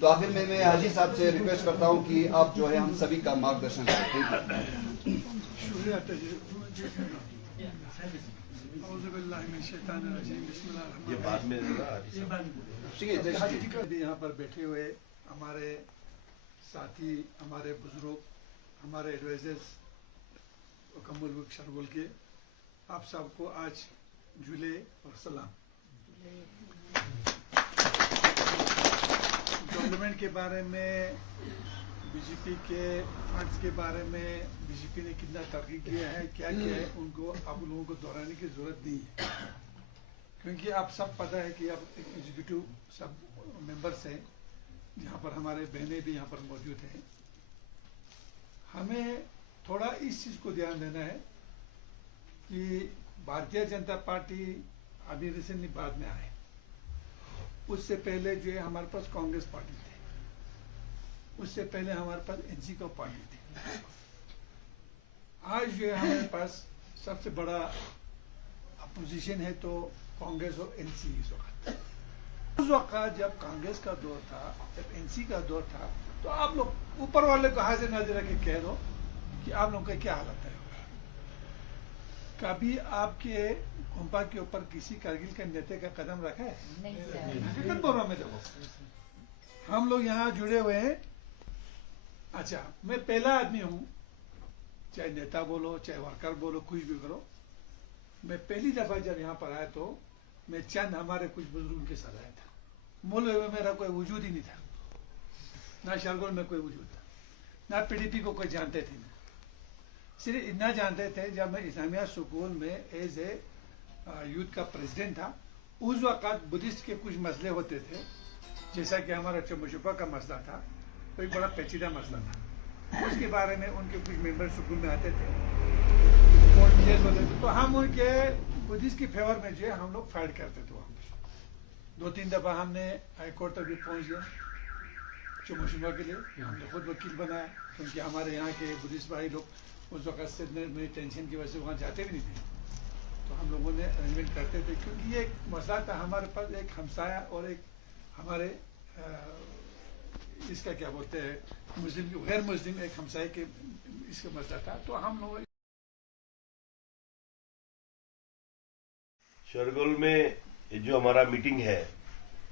तो आखिर में मैं हाजी साहब से रिक्वेस्ट करता हूं कि आप जो है हम सभी का मार्गदर्शन करें। ये बाद में यहाँ पर बैठे हुए हमारे साथी, हमारे बुजुर्ग, हमारे एडवाइजर्स कमल शरगोल के, आप सबको आज जुले और सलाम। डेवलपमेंट के बारे में, बीजेपी के फंड्स के बारे में, बीजेपी ने कितना तरक्की किया है, क्या किया है, उनको आप लोगों को दोहराने की जरूरत नहीं है, क्योंकि आप सब पता है कि अब एग्जीक्यूटिव सब मेंबर्स हैं, यहाँ पर हमारे बहनें भी यहाँ पर मौजूद हैं। हमें थोड़ा इस चीज़ को ध्यान देना है कि भारतीय जनता पार्टी अभी रिसेंटली बाद में आए, उससे पहले जो है हमारे पास कांग्रेस पार्टी थी, उससे पहले हमारे पास एनसी का पार्टी थी। आज जो है हमारे पास सबसे बड़ा अपोजिशन है तो कांग्रेस और एनसी इस वक्त। उस वक्त जब कांग्रेस का दौर था, जब एनसी का दौर था, तो आप लोग ऊपर वाले को हाजिर नाजिर के कह दो कि आप लोगों का क्या हालत है। कभी आपके गुम्पा के ऊपर किसी कारगिल के नेता का कदम रखा है? नहीं बोल रहा मैं, देखो हम लोग यहाँ जुड़े हुए हैं। अच्छा, मैं पहला आदमी हूँ, चाहे नेता बोलो चाहे वर्कर बोलो, कुछ भी करो। मैं पहली दफा जब यहाँ पर आया तो मैं चंद हमारे कुछ बुजुर्गों के साथ आया था। मूल में मेरा कोई वजूद ही नहीं था, ना शरगोल में कोई वजूद था, ना पीडीपी को कोई जानते थे। सिर्फ इतना जानते थे जब मैं इस्लामिया स्कूल में एज ए यूथ का प्रेसिडेंट था। उस वक्त बुद्धिस्ट के कुछ मसले होते थे, जैसा कि हमारा चमुशुपा का मसला था, तो एक बड़ा पेचीदा मसला था। उसके बारे में उनके कुछ मेंबर स्कूल में आते थे, कोर्ट केस होते थे, तो हम उनके बुद्धिस्ट के फेवर में जो है हम लोग फाइट करते थे। वहाँ पर 2-3 दफा हमने हाई कोर्ट तक भी पहुँच गया चमुशुपा के लिए। हमने खुद वकील बनाया, क्योंकि हमारे यहाँ के बुद्धिस्ट भाई लोग उस वक्त से मेरी टेंशन की वजह से वहाँ जाते भी नहीं थे, तो हम लोगों ने अरेंजमेंट करते थे, क्योंकि ये एक मसला था हमारे पास। एक हमसाया और एक हमारे इसका क्या बोलते हैं, मुस्लिम गैर मुस्लिम, एक हमसाये के इसका मसला था। तो हम लोग शरगोल में जो हमारा मीटिंग है,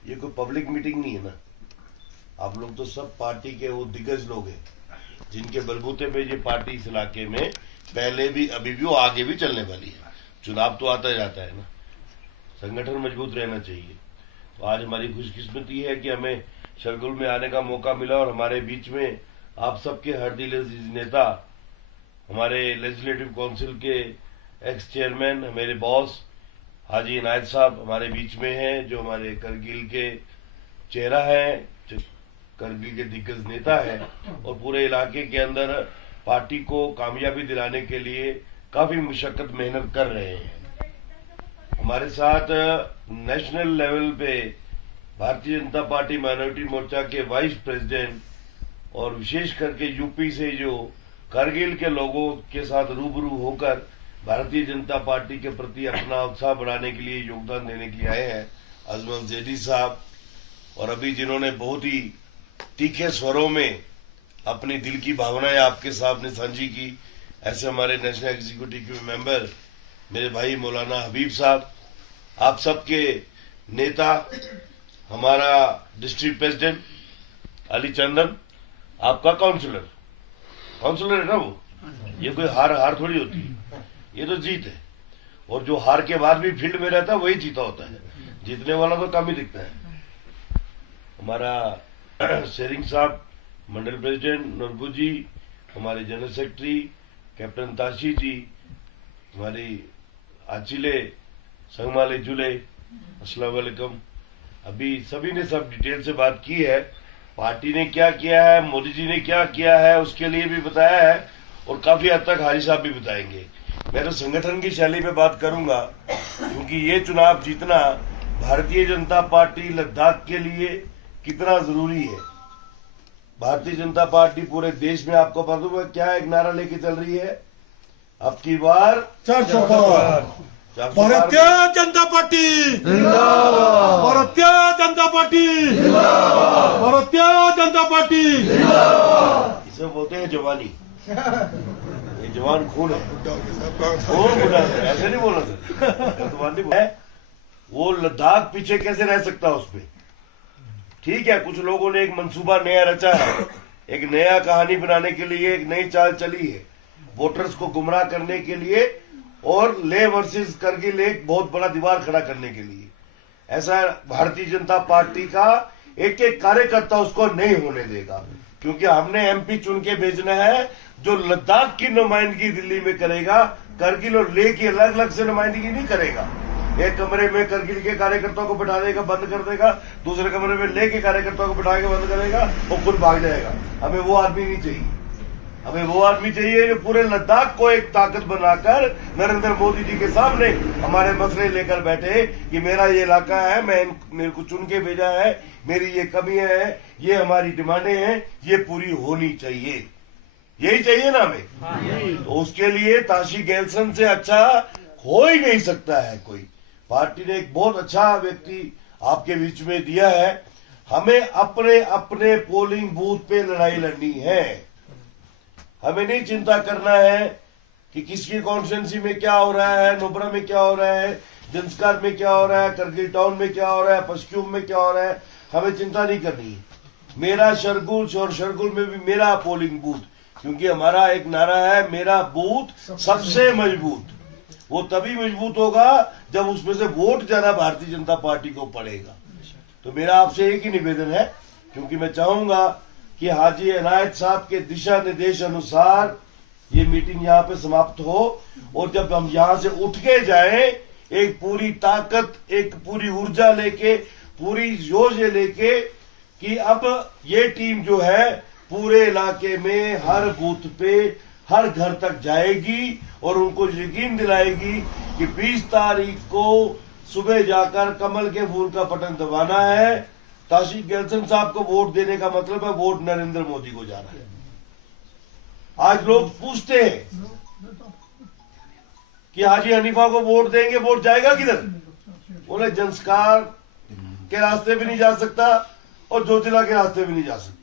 ये कोई पब्लिक मीटिंग नहीं है ना। आप लोग तो सब पार्टी के वो दिग्गज लोग हैं, जिनके बलबूते पे ये पार्टी इस इलाके में पहले भी, अभी भी, वो आगे भी चलने वाली है। चुनाव तो आता जाता है ना, संगठन मजबूत रहना चाहिए। तो आज हमारी खुशकिस्मती है कि हमें शरगोल में आने का मौका मिला, और हमारे बीच में आप सबके हरदिल अजीज नेता, हमारे लेजिस्लेटिव काउंसिल के एक्स चेयरमैन, हमारे बॉस हाजी इनायत साहब हमारे बीच में हैं, जो हमारे करगिल के चेहरा है, करगिल के दिग्गज नेता है, और पूरे इलाके के अंदर पार्टी को कामयाबी दिलाने के लिए काफी मुशक्कत मेहनत कर रहे हैं। हमारे साथ नेशनल लेवल पे भारतीय जनता पार्टी माइनॉरिटी मोर्चा के वाइस प्रेसिडेंट, और विशेष करके यूपी से जो करगिल के लोगों के साथ रूबरू होकर भारतीय जनता पार्टी के प्रति अपना उत्साह बढ़ाने के लिए, योगदान देने के लिए आए हैं, अजमल जैदी साहब। और अभी जिन्होंने बहुत ही तीखे स्वरों में अपनी दिल की भावनाएं आपके सामने साझी की, ऐसे हमारे नेशनल एग्जीक्यूटिव के मेंबर मेरे भाई मौलाना हबीब साहब, आप सबके नेता, हमारा डिस्ट्रिक्ट प्रेसिडेंट अली चंदन, आपका काउंसलर है ना वो। ये कोई हार थोड़ी होती है, ये तो जीत है। और जो हार के बाद भी फील्ड में रहता है वही जीता होता है, जीतने वाला तो कम ही दिखता है। हमारा शेरिंग साहब मंडल प्रेसिडेंट, नूरबू जी हमारे जनरल सेक्रेटरी, कैप्टन ताशी जी, हमारी आचिले संगमाले जुले, अस्सलाम वालेकुम। अभी सभी ने सब डिटेल से बात की है, पार्टी ने क्या किया है, मोदी जी ने क्या किया है, उसके लिए भी बताया है, और काफी हद तक हाजी साहब भी बताएंगे। मैं तो संगठन की शैली पे बात करूंगा, क्योंकि ये चुनाव जीतना भारतीय जनता पार्टी लद्दाख के लिए कितना जरूरी है। भारतीय जनता पार्टी पूरे देश में, आपको पता होगा क्या एक नारा लेके चल रही है, अब की बार 400 पार। भारतीय जनता पार्टी जिंदाबाद, भारतीय जनता पार्टी जिंदाबाद, भारतीय जनता पार्टी इसे बोलते हैं जवानी, ये जवान खून है। वो बुरा सर, ऐसे नहीं बोला सर, जवानी है। वो लद्दाख पीछे कैसे रह सकता है उसमें? ठीक है, कुछ लोगों ने एक मंसूबा नया रचा है, एक नया कहानी बनाने के लिए एक नई चाल चली है, वोटर्स को गुमराह करने के लिए और ले वर्सेस करगिल एक बहुत बड़ा दीवार खड़ा करने के लिए। ऐसा भारतीय जनता पार्टी का एक एक कार्यकर्ता उसको नहीं होने देगा, क्योंकि हमने एमपी चुन के भेजना है जो लद्दाख की नुमाइंदगी दिल्ली में करेगा, करगिल और लेह की अलग अलग से नुमाइंदगी नहीं करेगा। एक कमरे में करगिल के कार्यकर्ताओं को बिठा देगा, बंद कर देगा, दूसरे कमरे में लेह के कार्यकर्ताओं को बिठा के बंद करेगा और खुद भाग जाएगा। हमें वो आदमी नहीं चाहिए। हमें वो आदमी चाहिए जो पूरे लद्दाख को एक ताकत बनाकर नरेंद्र मोदी जी के सामने हमारे मसले लेकर बैठे कि मेरा ये इलाका है, मेरे को चुन के भेजा है, मेरी ये कमियां हैं, ये हमारी डिमांडें हैं, ये पूरी होनी चाहिए। यही चाहिए ना हमें। तो उसके लिए ताशी गैलसन से अच्छा हो ही नहीं सकता है कोई। पार्टी ने एक बहुत अच्छा व्यक्ति आपके बीच में दिया है। हमें अपने अपने पोलिंग बूथ पे लड़ाई लड़नी है। हमें नहीं चिंता करना है कि किसकी कॉन्स्टिट्यूंसी में क्या हो रहा है, नुब्रा में क्या हो रहा है, जंस्कार में क्या हो रहा है, करगिल टाउन में क्या हो रहा है, पश्चिम में क्या हो रहा है। हमें चिंता नहीं करनी है। मेरा शरगुल और शरगुल में भी मेरा पोलिंग बूथ, क्योंकि हमारा एक नारा है, मेरा बूथ सबसे मजबूत। वो तभी मजबूत होगा जब उसमें से वोट जाना भारतीय जनता पार्टी को पड़ेगा। तो मेरा आपसे एक ही निवेदन है, क्योंकि मैं चाहूंगा कि हाजी इनायत साहब के दिशा निर्देश अनुसार ये मीटिंग यहाँ पे समाप्त हो, और जब हम यहाँ से उठ के जाएं एक पूरी ताकत, एक पूरी ऊर्जा लेके, पूरी जोश लेके कि अब ये टीम जो है पूरे इलाके में हर बूथ पे हर घर तक जाएगी और उनको यकीन दिलाएगी कि 20 तारीख को सुबह जाकर कमल के फूल का बटन दबाना है। ताशी गैलसन साहब को वोट देने का मतलब है वोट नरेंद्र मोदी को जाना है। आज लोग पूछते हैं कि हाजी हनीफा को वोट देंगे, वोट जाएगा किधर? बोले जंस्कार के रास्ते भी नहीं जा सकता और ज्योतिला के रास्ते भी नहीं जा सकता।